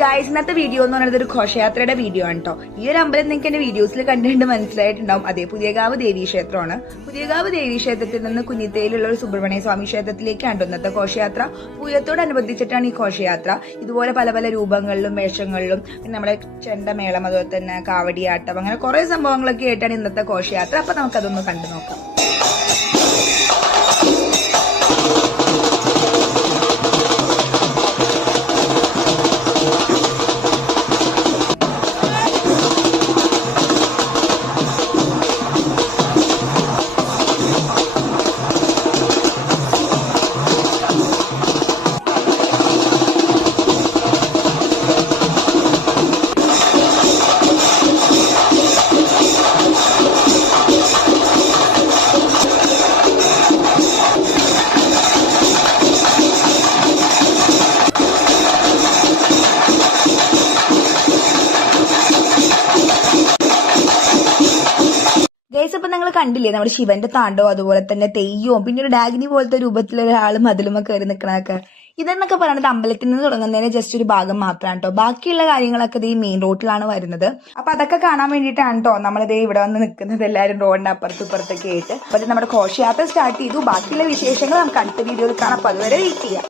Guys, ഇന്നത്തെ video എന്ന് പറയുന്നത് ഒരു ഘോഷയാത്രയുടെ വീഡിയോ ആണ് കേട്ടോ. ഈ ഒരു അമ്പലം നിങ്ങൾക്ക് എന്റെ വീഡിയോസിൽ കണ്ടിട്ട് മനസ്സിലായിട്ടുണ്ടാവും. അതേ പുതിയകാവ് ദേവീക്ഷേത്രമാണ്. പുതിയകാവ് ദേവീക്ഷേത്രത്തിൽ നിന്ന് കുഞ്ഞിത്തേയിലുള്ള ഒരു സുബ്രഹ്മണ്യ സ്വാമി ക്ഷേത്രത്തിലേക്കാണ് ഇന്നത്തെ ഘോഷയാത്ര. പൂയത്തോടനുബന്ധിച്ചിട്ടാണ് ഈ ഘോഷയാത്ര. ഇതുപോലെ പല പല രൂപങ്ങളിലും വേഷങ്ങളിലും പിന്നെ നമ്മുടെ ചെണ്ടമേളം, അതുപോലെ തന്നെ കാവടിയാട്ടം, അങ്ങനെ കുറെ സംഭവങ്ങളൊക്കെ ആയിട്ടാണ് ഇന്നത്തെ ഘോഷയാത്ര. അപ്പൊ നമുക്കതൊന്ന് കണ്ടു നോക്കാം. ഗൈസ്, അപ്പൊ നിങ്ങൾ കണ്ടില്ലേ നമ്മുടെ ശിവന്റെ താണ്ടോ, അതുപോലെ തന്നെ തെയ്യവും പിന്നെ ഒരു ഡാഗിനി പോലത്തെ രൂപത്തിലൊരാൾ മതിലുമ കയറി നിൽക്കണൊക്കെ. ഇതെന്നൊക്കെ പറയുന്നത് അമ്പലത്തിൽ നിന്ന് തുടങ്ങുന്നതിന് ജസ്റ്റ് ഒരു ഭാഗം മാത്രമാണ് കേട്ടോ. ബാക്കിയുള്ള കാര്യങ്ങളൊക്കെ ഈ മെയിൻ റോഡിലാണ് വരുന്നത്. അപ്പൊ അതൊക്കെ കാണാൻ വേണ്ടിയിട്ടാണ് കേട്ടോ നമ്മളിതേ ഇവിടെ വന്ന് നിൽക്കുന്നത്, എല്ലാവരും റോഡിന്റെ അപ്പുറത്തും ഇപ്പുറത്തൊക്കെ ആയിട്ട്. അപ്പൊ നമ്മുടെ ഘോഷയാത്ര സ്റ്റാർട്ട് ചെയ്തു. ബാക്കിയുള്ള വിശേഷങ്ങൾ നമുക്ക് അടുത്ത വീഡിയോയിൽ കാണാം. അപ്പൊ അതുവരെ വെയിറ്റ് ചെയ്യാം.